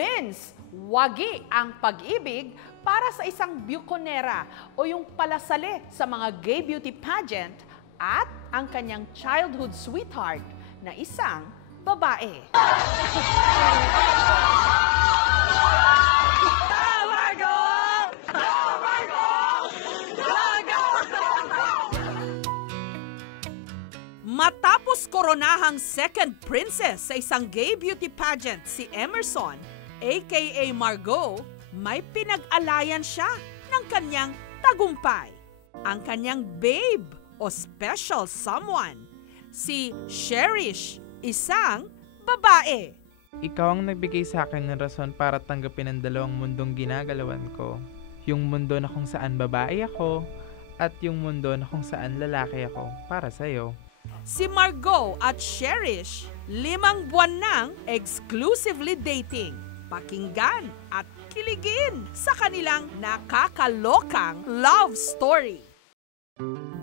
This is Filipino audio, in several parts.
Twins, wagi ang pag-ibig para sa isang bukonera o yung palasali sa mga gay beauty pageant at ang kanyang childhood sweetheart na isang babae. Matapos koronahang second princess sa isang gay beauty pageant si Emerson, aka Margot, may pinag-alayan siya ng kanyang tagumpay. Ang kanyang babe o special someone, si Cherish, isang babae. Ikaw ang nagbigay sa akin ng rason para tanggapin ang dalawang mundong ginagalawan ko. Yung mundo na kung saan babae ako at yung mundo na kung saan lalaki ako para sa'yo. Si Margot at Cherish, 5 buwan nang exclusively dating. Pakinggan at kiligin sa kanilang nakakalokang love story.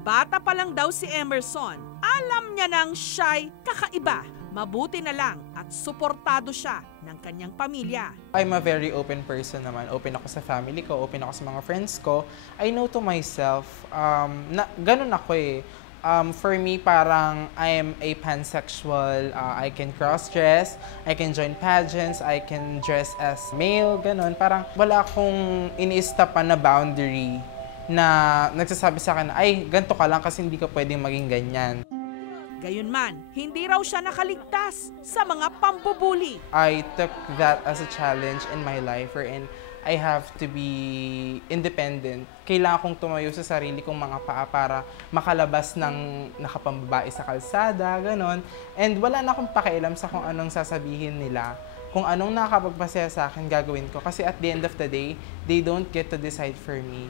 Bata pa lang daw si Emerson, alam niya nang siya'y kakaiba. Mabuti na lang at suportado siya ng kanyang pamilya. I'm a very open person naman. Open ako sa family ko, open ako sa mga friends ko. I know to myself, ganun ako eh. For me, parang I am a pansexual. I can cross-dress, I can join pageants, I can dress as male, ganun. Parang wala akong iniistapan na boundary na nagsasabi sa akin, ay, ganito ka lang kasi hindi ka pwedeng maging ganyan. Gayunman, hindi raw siya nakaligtas sa mga pambubuli. I took that as a challenge in my life wherein I have to be independent. Kailangan kong tumayo sa sarili kong mga paa para makalabas ng nakapambabae sa kalsada, ganon. And wala na akong pakialam sa kung anong sasabihin nila. Kung anong nakakapagpasaya sa akin, gagawin ko. Kasi at the end of the day, they don't get to decide for me.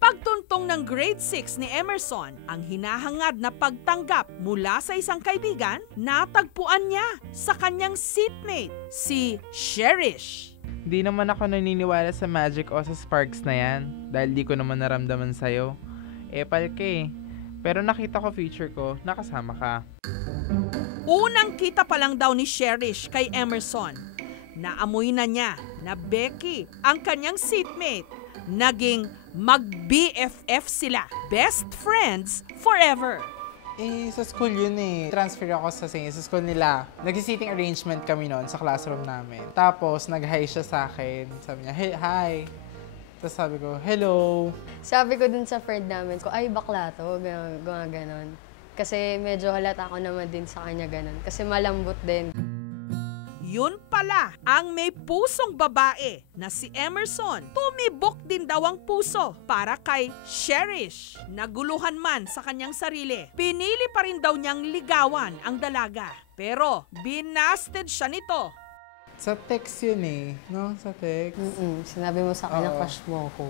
Pagtuntong ng grade 6 ni Emerson, ang hinahangad na pagtanggap mula sa isang kaibigan, natagpuan niya sa kanyang seatmate, si Cherish. Di naman ako naniniwala sa magic o sa sparks na yan dahil di ko naman naramdaman sa'yo. Epal ka eh. Pero nakita ko future ko, nakasama ka. Unang kita pa lang daw ni Cherish kay Emerson. Naamoy na niya na Becky, ang kanyang seatmate, naging mag-BFF sila. Best friends forever. Eh, sa school yun eh. Transfer ako sa school nila. Nag-seating arrangement kami noon sa classroom namin. Tapos, nag-hi siya sa akin. Sabi niya, hey, hi. Tapos sabi ko, hello. Sabi ko dun sa friend namin, ay bakla to, ganon. Kasi medyo halata ako naman din sa kanya ganon. Kasi malambot din. Yun pala, ang may pusong babae na si Emerson, tumibok din daw ang puso para kay Cherish. Naguluhan man sa kanyang sarili, pinili pa rin daw niyang ligawan ang dalaga. Pero binasted siya nito. Sa text yun eh, no? Sa text. Sinabi mo sa akin na crush mo ako.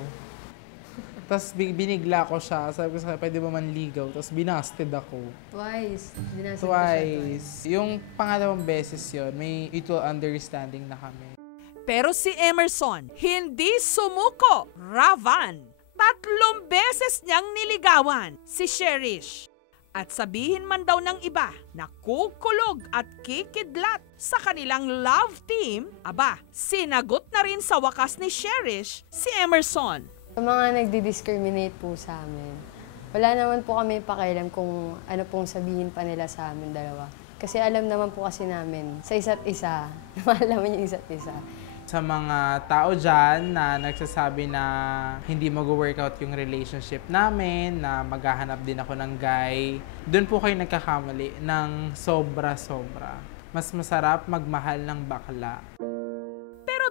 Tapos binigla ko siya. Sabi ko sa kanya, pwede ba manligaw? Tapos binasted ako. Twice. Binasted ko siya Twice. Yung pangalawang beses yun, may mutual understanding na kami. Pero si Emerson, hindi sumuko. Ravan. 3 beses niyang niligawan si Cherish. At sabihin man daw ng iba na kukulog at kikidlat sa kanilang love team, aba, sinagot na rin sa wakas ni Cherish si Emerson. Sa mga nagdi-discriminate po sa amin, wala naman po kami pakialam kung ano pong sabihin pa nila sa amin dalawa. Kasi alam naman po kasi namin, sa isa't isa, mahal naman yung isa't isa. Sa mga tao dyan na nagsasabi na hindi mag-workout yung relationship namin, na maghahanap din ako ng guy, doon po kayo nagkakamali ng sobra-sobra. Mas masarap magmahal ng bakla.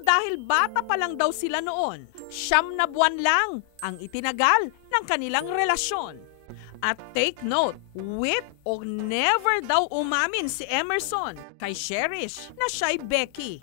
Dahil bata pa lang daw sila noon, 9 na buwan lang ang itinagal ng kanilang relasyon. At take note, with o never daw umamin si Emerson kay Cherish na siya'y Becky.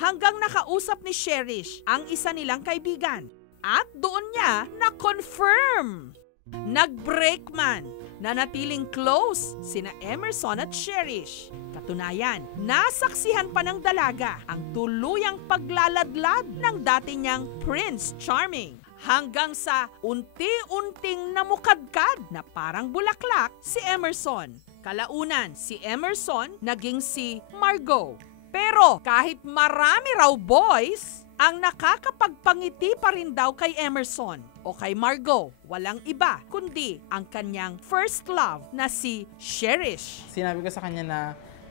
Hanggang nakausap ni Cherish ang isa nilang kaibigan at doon niya na-confirm. Nag-break man, nanatiling close sina Emerson at Cherish. Katunayan, nasaksihan pa ng dalaga ang tuluyang paglaladlad ng dati niyang Prince Charming. Hanggang sa unti-unting namukadkad na parang bulaklak si Emerson. Kalaunan, si Emerson naging si Margot. Pero kahit marami raw boys, ang nakakapagpangiti pa rin daw kay Emerson o kay Margot, walang iba kundi ang kanyang first love na si Cherish. Sinabi ko sa kanya na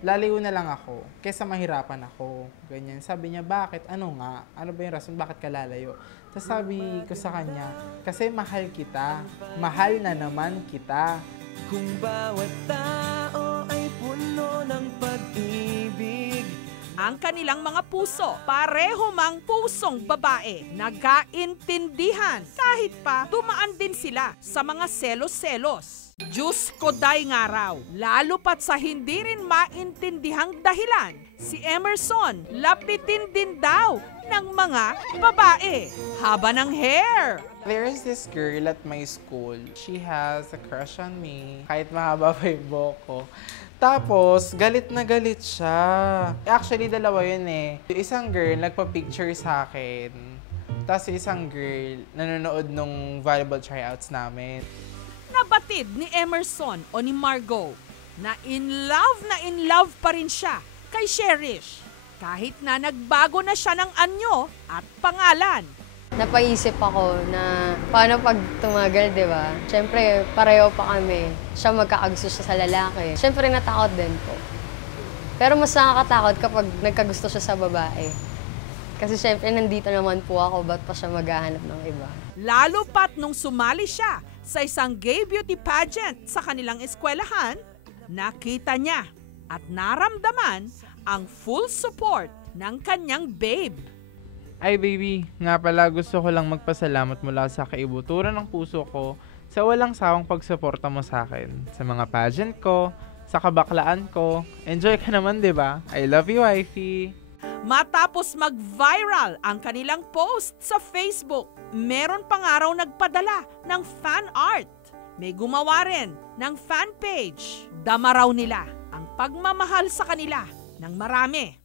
lalayo na lang ako kaysa mahirapan ako. Ganyan. Sabi niya, bakit? Ano nga? Ano ba yung rason? Bakit ka lalayo? Tapos sabi ko sa kanya, kasi mahal kita. Mahal na naman kita. Kung bawat tao ay puno ng pag-ibig. Ang kanilang mga puso, pareho mang pusong babae, nagkaintindihan kahit pa dumaan din sila sa mga selos-selos. Diyos ko day nga raw, lalo pat sa hindi rin maintindihang dahilan, si Emerson lapitin din daw ng mga babae. Haba ng hair. There's this girl at my school. She has a crush on me. Kahit mahaba pa yung buhok ko. Tapos, galit na galit siya. Actually, dalawa yun eh. Yung isang girl, nagpa-picture sa akin. Tapos yung isang girl, nanonood nung volleyball tryouts namin. Nabatid ni Emerson o ni Margot na in love pa rin siya kay Cherish. Kahit na nagbago na siya ng anyo at pangalan. Napaisip ako na paano pag tumagal, di ba? Siyempre, pareho pa kami. Siya magkakagusto siya sa lalaki. Siyempre, natakot din po. Pero mas nakakatakot kapag nagkagusto siya sa babae. Kasi siyempre, nandito naman po ako, ba't pa siya maghahanap ng iba? Lalo pat nung sumali siya sa isang gay beauty pageant sa kanilang eskwelahan, nakita niya at naramdaman ang full support ng kanyang babe. Ay baby, nga pala gusto ko lang magpasalamat mula sa kaibuturan ng puso ko sa walang sawang pagsuporta mo sa akin. Sa mga pageant ko, sa kabaklaan ko. Enjoy ka naman, di ba? I love you, wifey. Matapos mag-viral ang kanilang post sa Facebook, meron pang araw nagpadala ng fan art. May gumawa rin ng fan page. Dama raw nila ang pagmamahal sa kanila ng marami.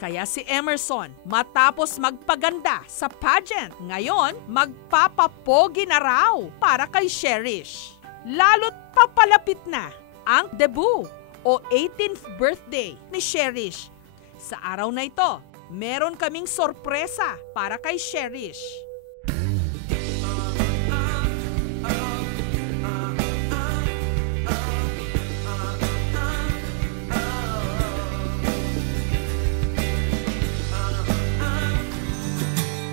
Kaya si Emerson, matapos magpaganda sa pageant, ngayon magpapapogi na raw para kay Cherish. Lalo't papalapit na ang debut o 18th birthday ni Cherish. Sa araw na ito, meron kaming sorpresa para kay Cherish.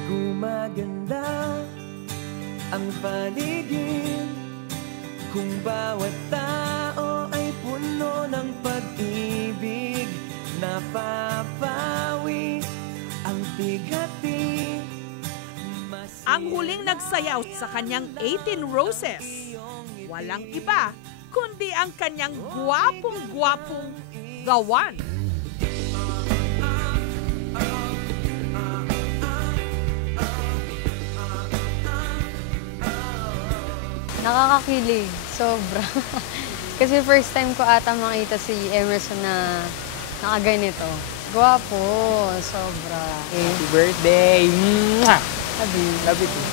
Gumaganda ang paligid kung bawat tao ay puno ng pag-ibig. Napapawi ang bigati. Ang huling nagsayaw sa kanyang 18 Roses, walang iba kundi ang kanyang gwapong-gwapong gawan. Nakakakilig, sobra. Kasi first time ko ata makita si Emerson na nakaganito. Gwapo, sobra. Happy birthday! Mwah! Sabi, Love you too.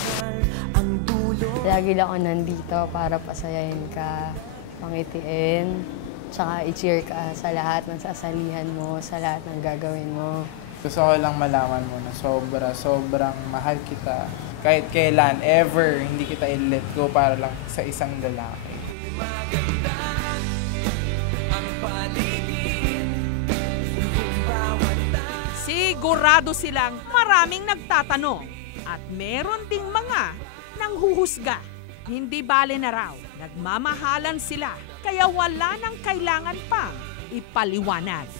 lagi lang ako nandito para pasayahin ka, pangitiin, tsaka i-cheer ka sa lahat ng sasalihan mo, sa lahat ng gagawin mo. Gusto ko lang malaman mo na sobrang mahal kita. Kahit kailan, ever, hindi kita i-let go para lang sa isang lalaki. Sigurado silang maraming nagtatanong at meron ding mga nanghuhusga. Hindi bale na raw, nagmamahalan sila kaya wala nang kailangan pang ipaliwanag.